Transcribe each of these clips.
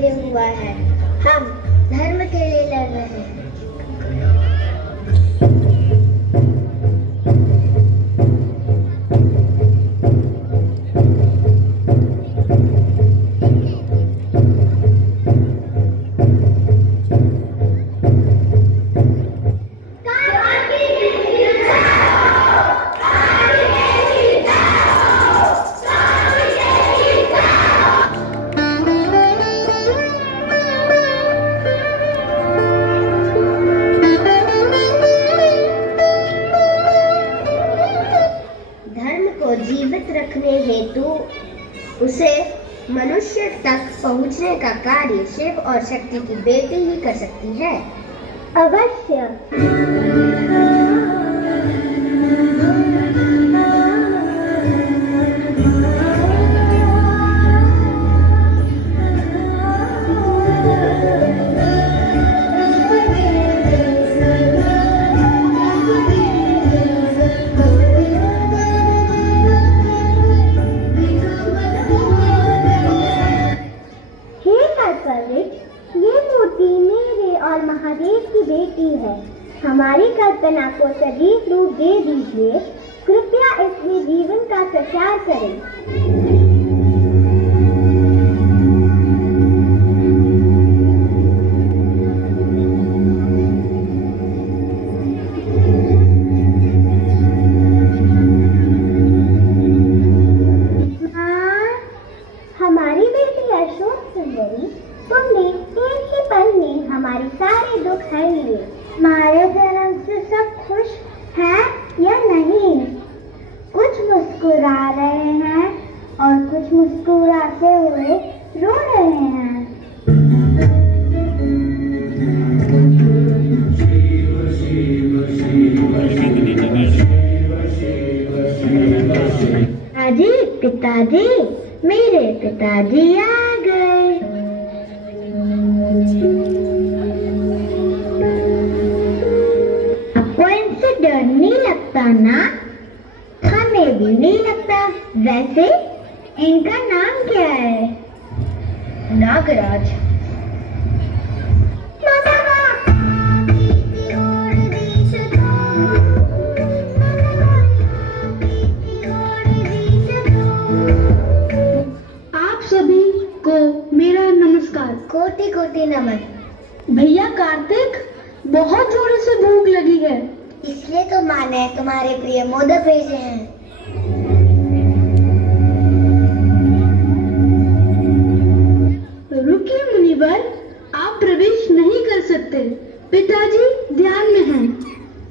लिए हुआ है। हम धर्म के लिए लड़ रहे हैं। जीवित रखने हेतु उसे मनुष्य तक पहुंचने का कार्य शिव और शक्ति की बेटी ही कर सकती है। अवश्य। ये मूर्ति मेरे और महादेव की बेटी है। हमारी कल्पना को सजीव रूप दे दीजिए। कृपया इसके जीवन का प्रचार करें। हमारी बेटी अशोक सुंदरी, तुमने एक ही पल में हमारे सारे दुख हर लिए। हमारे जन्म से सब खुश हैं या नहीं? कुछ मुस्कुरा रहे हैं और कुछ मुस्कुराते हुए रो रहे हैं। पिताजी, मेरे पिताजी आ गए। आपको इनसे डर नहीं लगता ना? हमें भी नहीं लगता। वैसे इनका नाम क्या है? नागराज। मेरा नमस्कार। कोटि कोटि नमन। भैया कार्तिक, बहुत जोर से भूख लगी है, इसलिए तो माँ ने तुम्हारे प्रिय मोदक भेजे हैं। रुकिए मुनिवर, आप प्रवेश नहीं कर सकते। पिताजी ध्यान में हैं।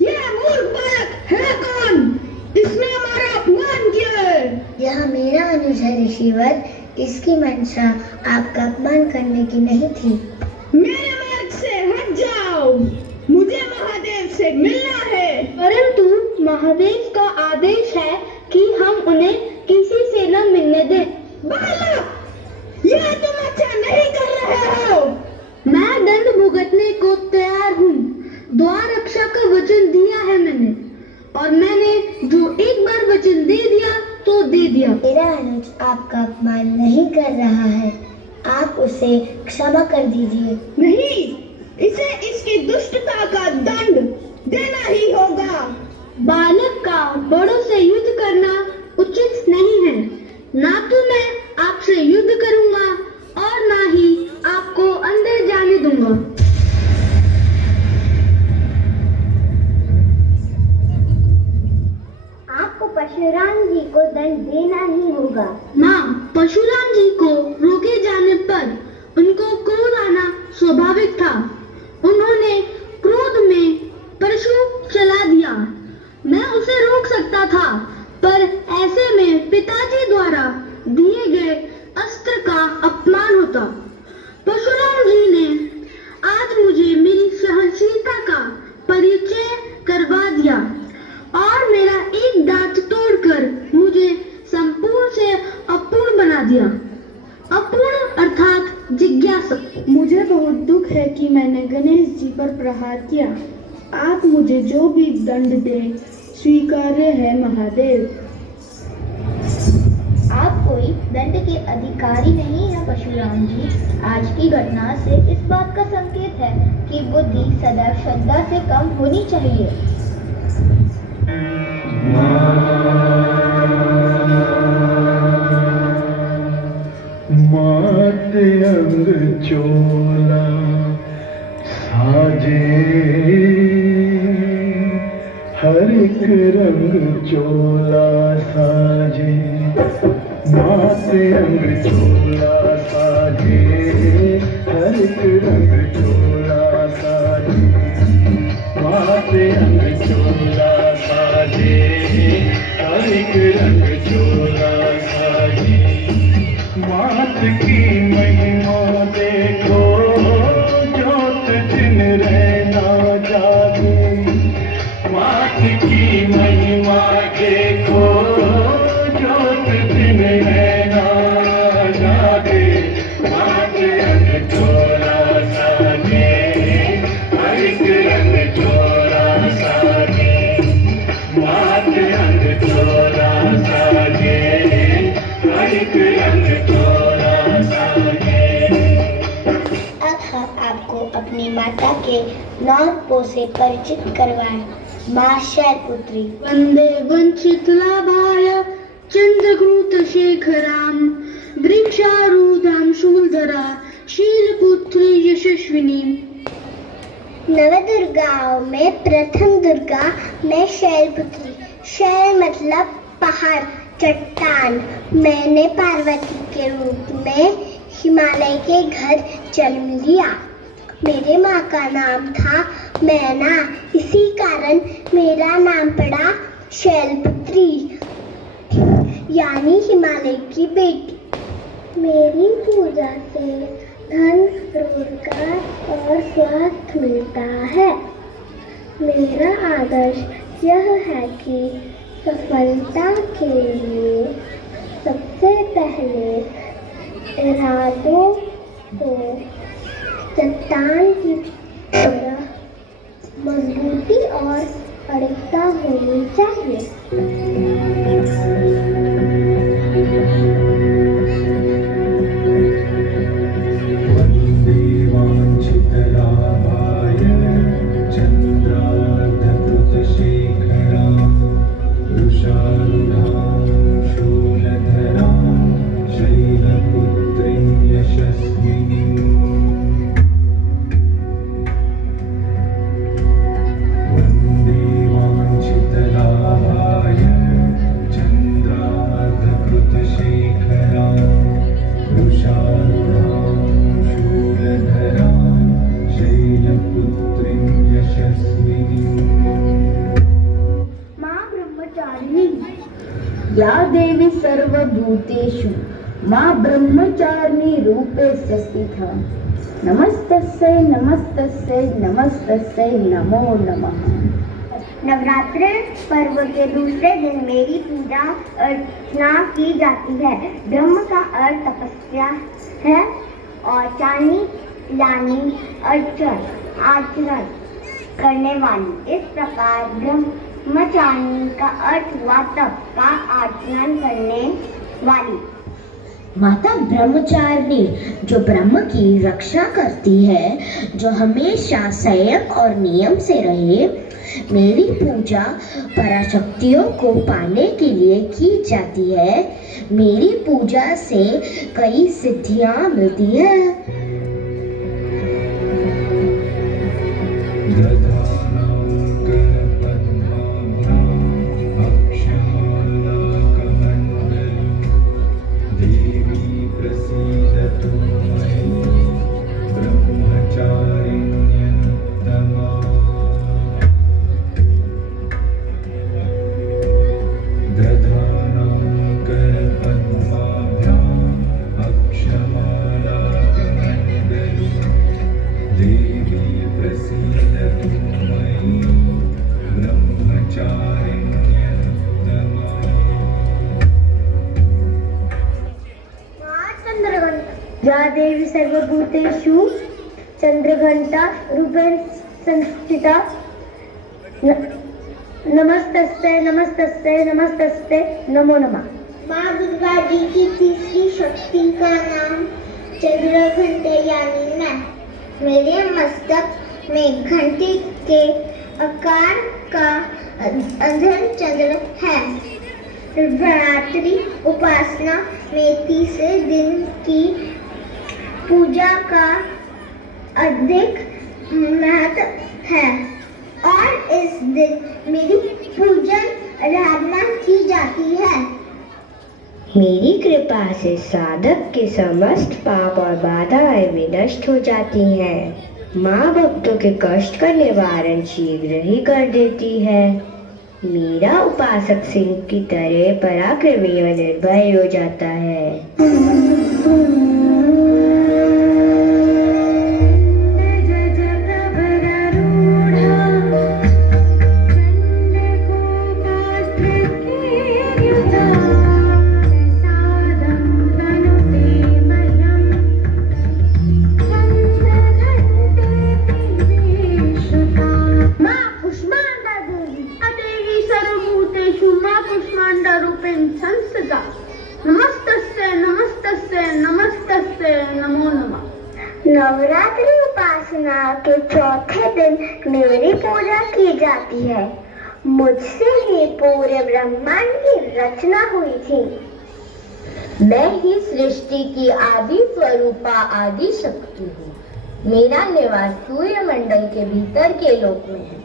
यह मूर्ख बालक है कौन? इसने हमारा अपमान किया है। यह मेरा अनुज है ऋषिवर। इसकी मंशा आपका अपमान करने की नहीं थी। मेरे मार्ग से हट जाओ, मुझे महादेव से मिलना है। परंतु महादेव का आदेश है कि हम उन्हें किसी से न मिलने दें। बालक, यह तुम अच्छा नहीं कर रहे हो। मैं दंड भुगतने को तैयार हूँ। द्वार रक्षा का वचन दिया है मैंने, और मैंने जो एक बार वचन दे दिया तो दे दिया। मेरा अनुज आपका अपमान नहीं कर रहा है, आप उसे क्षमा कर दीजिए। नहीं, इसे इसकी दुष्टता का दंड देना ही होगा। बालक का बड़ों से युद्ध करना उचित नहीं है। ना तो मैं आपसे युद्ध करूंगा और ना ही आपको अंदर जाने दूंगा। आपको परशुराम जी को दंड देना ही होगा। माँ, परशुराम जी को रोके जाने पर उनको क्रोध आना स्वाभाविक था। उन्होंने क्रोध में परशु चला दिया। मैं उसे रोक सकता था, पर ऐसे में पिताजी द्वारा दिए गए अस्त्र का अपमान होता। परशुराम जी ने आज मुझे मेरी सहनशीलता का परिचय करवा दिया और मेरा एक दांत तोड़कर मुझे संपूर्ण से अपूर्ण बना दिया। अपूर्ण अर्थात जिज्ञासा। मुझे बहुत दुख है कि मैंने गणेश जी पर प्रहार किया। आप मुझे जो भी दंड दे स्वीकार्य है महादेव। आप कोई दंड के अधिकारी नहीं है परशुराम। परशुराम जी, आज की घटना से इस बात का संकेत है कि बुद्धि सदैव श्रद्धा से कम होनी चाहिए। माते अंग चोला साजे, हर एक रंग चोला साजे। माते अंग चोला साजे, हर एक रंग चोला साजे। माते अंग चोला साजे, हर एक रंग चोला साजे। मात की महिमा देखो, ज्योत दिन रहना जागे। मात की महिमा देखो, ज्योत दिन रहना जागे। मात रंग चोला साजे, हर एक रंग चोला साजे। मात रंग चोला साजे, हर एक रंग चोला साजे। अब हम आपको अपनी माता के 9 पो से परिचित करवाएं। माँ शैलपुत्री। वंदे वंचित लाभाय चंद्रघूत शेखराम, वृक्षारूढ़ां शूलधरा शीलपुत्री यशस्विनी। नवदुर्गाओं में प्रथम दुर्गा मैं शैलपुत्री। शैल मतलब पहाड़, चट्टान। मैंने पार्वती के रूप में हिमालय के घर जन्म लिया। मेरे माँ का नाम था मैना, इसी कारण मेरा नाम पड़ा शैलपुत्री, यानी हिमालय की बेटी। मेरी पूजा से धन, रोजगार और स्वास्थ्य मिलता है। मेरा आदर्श यह है कि सफलता के लिए सबसे पहले इरादों को चट्टान की तरह मजबूती और अड़िगता होनी चाहिए। या देवी सर्वभूतेषु माँ ब्रह्मचारिणी रूपेण स्थिता। नमस्तस्यै नमस्तस्यै नमस्तस्यै नमो नमः। नवरात्र पर्व के दूसरे दिन मेरी पूजा अर्चना की जाती है। ब्रह्म का अर्थ तपस्या है और चानी यानी आचरण करने वाली। इस प्रकार ब्रह्मचारिणी का अर्थ हुआ तप का आचरण करने वाली। माता ब्रह्मचारिणी जो ब्रह्म की रक्षा करती है, जो हमेशा संयम और नियम से रहे। मेरी पूजा पराशक्तियों को पाने के लिए की जाती है। मेरी पूजा से कई सिद्धियां मिलती है। या देवी सर्वभूतेषु चंद्रघंटा रूपेण संस्थिता। नमस्तस्यै नमस्तस्यै नमस्तस्यै नमो नमः। माँ दुर्गा जी की तीसरी शक्ति का नाम चंद्रघंटे यानी मैं। मेरे मस्तक में घंटी के आकार का अंधन चंद्र है। नवरात्रि उपासना में तीसरे दिन की पूजा का अधिक महत्व है और इस दिन मेरी पूजन आराधना की जाती है। मेरी कृपा से साधक के समस्त पाप और बाधाएं विनष्ट हो जाती हैं। माँ भक्तों के कष्ट का निवारण शीघ्र ही कर देती है। मेरा उपासक सिंह की तरह पराक्रमी और निर्भय हो जाता है। नवरात्रि उपासना के चौथे दिन मेरी पूजा की जाती है। मुझसे ही पूरे ब्रह्मांड की रचना हुई थी। मैं ही सृष्टि की आदि स्वरूपा आदि शक्ति हूँ। मेरा निवास सूर्य मंडल के भीतर के लोक में है।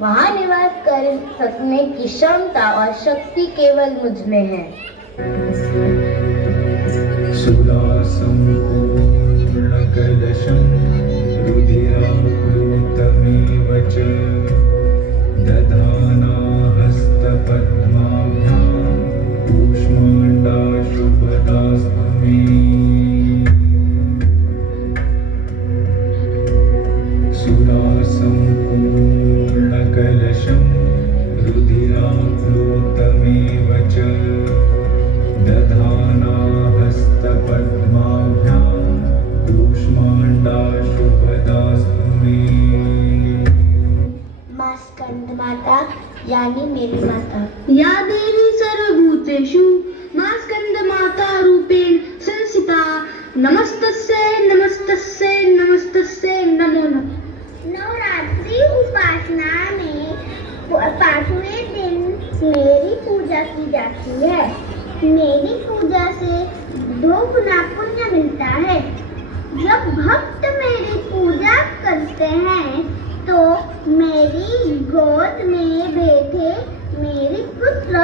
वहाँ निवास कर सकने की क्षमता और शक्ति केवल मुझ में है। कलशं रुधिराप्लुतमेव च दधाना हस्तपद्माभ्यां कूष्माण्डाशुभदास्तु मे। सुरासम्पूर्णकलशं रुधिराप्लुतमेव च दधाना हस्तपद्माभ्यां माँ स्कंद माता यानी मेरी माता। या देवी सर्वभूतेषु मां स्कंद माता रूपेण संस्थिता नमस्तस्यै नमस्तस्यै नमस्तस्यै नमो नमः। नवरात्रि उपासना में पांचवें दिन मेरी पूजा की जाती है। मेरी पूजा से 2 गुना पुण्य मिलता है। जब भक्त मेरी पूजा करते हैं तो मेरी गोद में बैठे मेरे पुत्र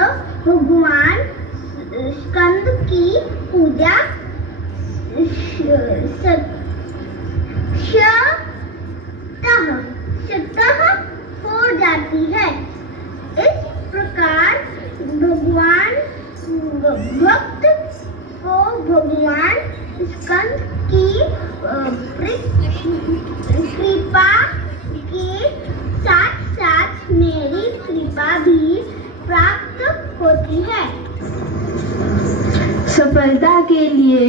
भगवान स्कंद की पूजा स्वतः हो जाती है। इस प्रकार भगवान भक्त को भगवान स्कंद की कृपा के साथ साथ मेरी कृपा भी प्राप्त होती है। सफलता के लिए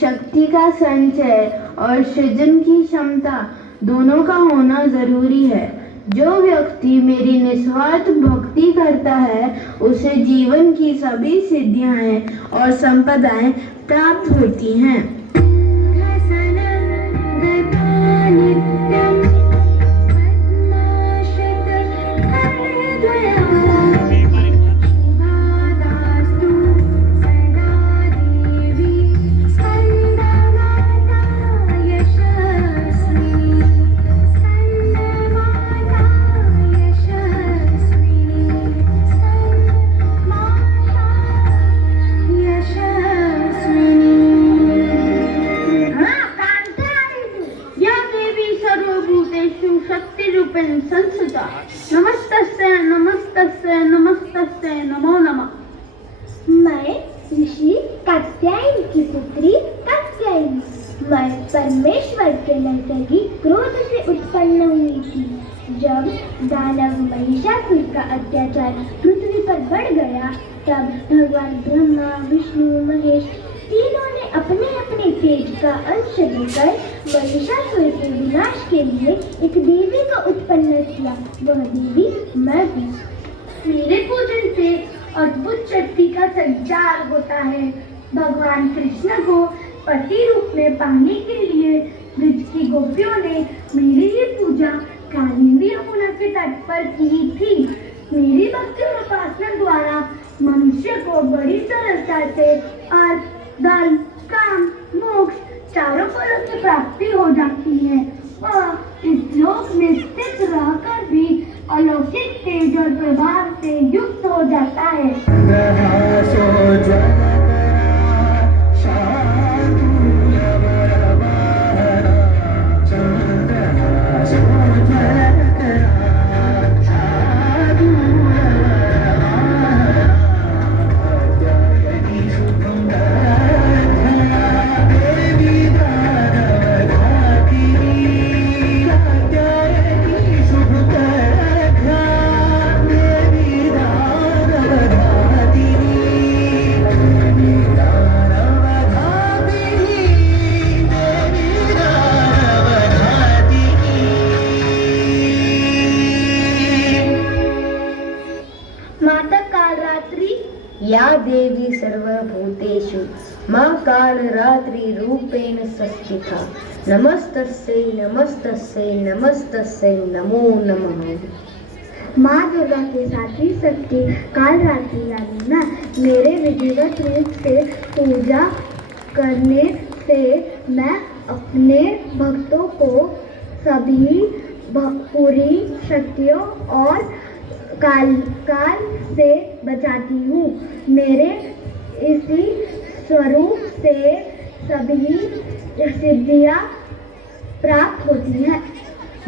शक्ति का संचय और सृजन की क्षमता दोनों का होना जरूरी है। जो व्यक्ति मेरी निस्वार्थ भक्ति करता है उसे जीवन की सभी सिद्धियां और संपदाएं प्राप्त होती हैं। नमस्तस्यै नमस्तस्यै नमस्तस्यै नमो नमः। मैं ऋषि कात्यायन की पुत्री कात्यायनी। मैं परमेश्वर के नैसर्गी क्रोध से उत्पन्न हुई थी। जब दानव महिषासुर का अत्याचार पृथ्वी पर बढ़ गया तब भगवान ब्रह्मा विष्णु महेश तीनों ने अपने अपने तेज का अंश देकर महिषासुर के विनाश के लिए एक देवी को उत्पन्न किया। वह देवी मैं हूँ। मेरे पूजन से अद्भुत शक्ति का संचार होता है। भगवान कृष्ण को पति रूप में पाने के लिए ब्रज की गोपियों ने मेरी ही पूजा कालिंदी यमुना के तट पर की थी। मेरी भक्ति और उपासना द्वारा मनुष्य को बड़ी सरलता से अर्थ, धन, काम, मोक्ष चारों फलों की प्राप्ति हो जाती है। वह इस लोक में स्थित रहकर भी अलौकिक तेज और प्रभाव से युक्त हो जाता है। या देवी सर्वभूतेषु मां कालरात्रि रूपेण संस्थिता नमस्तस्यै नमस्तस्यै नमस्तस्यै नमो नमः। माँ दुर्गा के साथी शक्ति कालरात्रि यानी मैं मेरे विधिवत रूप से पूजा करने से मैं अपने भक्तों को सभी पूरी शक्तियों और काल से बचाती हूँ। मेरे इसी स्वरूप से सभी सिद्धियाँ प्राप्त होती हैं।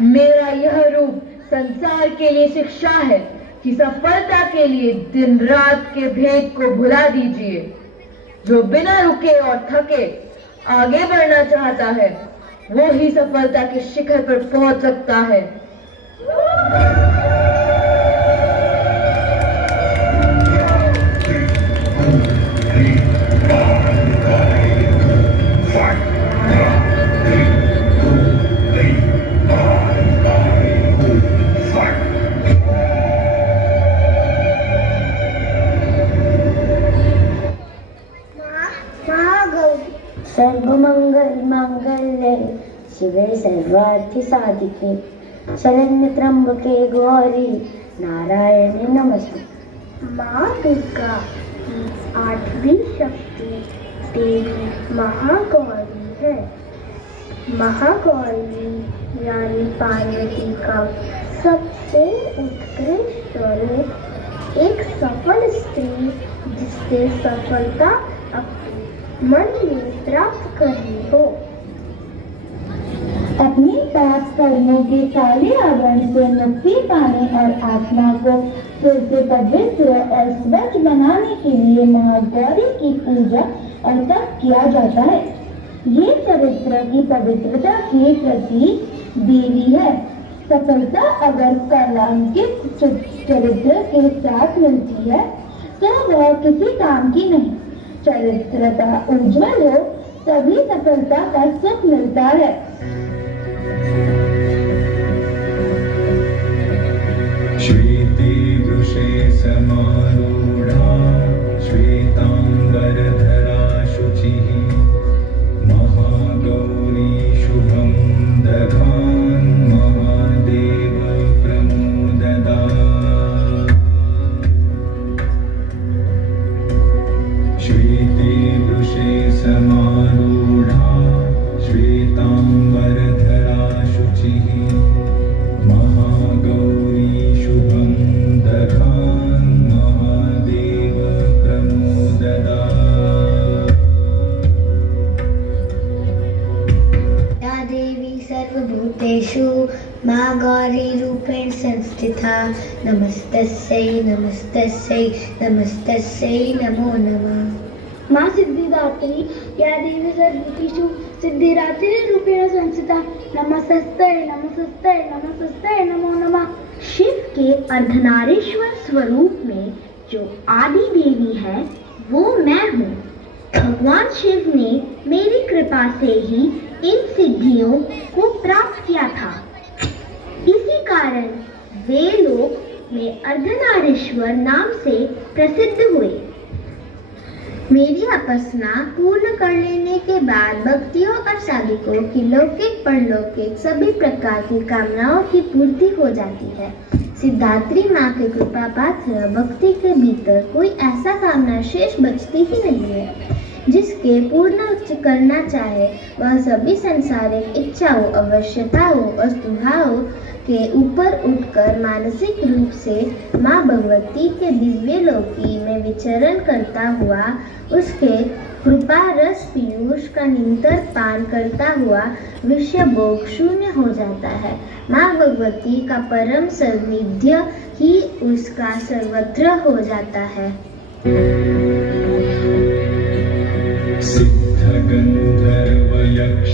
मेरा यह रूप संसार के लिए शिक्षा है कि सफलता के लिए दिन रात के भेद को भुला दीजिए। जो बिना रुके और थके आगे बढ़ना चाहता है वो ही सफलता के शिखर पर पहुंच सकता है। सर्वमंगल मांगल्ये शिवे सर्वार्थ साधिके शरण्य त्र्यंबके गौरी नारायणी नमस्ते। माँ दुर्गा की 8वीं शक्ति देवी महागौरी है। महागौरी यानी पार्वती का सबसे उत्कृष्ट स्वरूप एक सफल स्त्री जिससे सफलता मन में प्राप्त करनी हो। अपनी पाप कर्मों के काले आवरण से मुक्ति पाने और आत्मा को फिर से पवित्र और स्वच्छ बनाने के लिए महागौरी की पूजा और तप किया जाता है। ये चरित्र की पवित्रता की प्रतीक देवी है। सफलता अगर कलंकित चरित्र के साथ मिलती है तो वह किसी काम की नहीं। चरित्रता उज्जवल हो तभी सफलता का सुख मिलता है। श्वेतीदृशे समारूढ़ा श्वेतांबरधरा शुचिः महागौरी शुभं दधान् महादेव प्रमोददा। श्वेतीदृशे समारूढ़ा श्वेतांबरधरा शुचिः महागौरी शुभं दधान् महादेव प्रमोददा। या देवी सर्वभूतेषु मां गौरी रूपेण संस्थिता नमस्तस्यै नमस्तस्यै नमस्तस्यै नमो नमः। माँ सिद्धिदात्री या देवी सर्वभूतेषु सिद्धिदात्री रूपेण संस्थिता नमस्तस्यै नमस्तस्यै नमस्तस्यै नमो नमः। शिव के अर्धनारीश्वर स्वरूप में जो आदि देवी है वो मैं हूँ। भगवान शिव ने मेरी कृपा से ही इन सिद्धियों को प्राप्त किया था। इसी कारण वे लोग में अर्धनारीश्वर नाम से प्रसिद्ध हुए। मेरी उपासना पूर्ण कर लेने के बाद भक्तियों और साधकों की लौकिक परलौकिक सभी प्रकार की कामनाओं की पूर्ति हो जाती है। सिद्धात्री माँ के कृपा पात्र भक्ति के भीतर कोई ऐसा कामना शेष बचती ही नहीं है। जिसके पूर्ण करना चाहे वह सभी संसारिक इच्छाओं, आवश्यकताओं और स्वभावों के ऊपर उठकर मानसिक रूप से माँ भगवती के दिव्य लोकी में विचरण करता हुआ उसके कृपा रस पीयूष का निरंतर पान करता हुआ विषय भोग शून्य हो जाता है। माँ भगवती का परम सानिध्य ही उसका सर्वत्र हो जाता है। सिद्ध गंधर्व यक्ष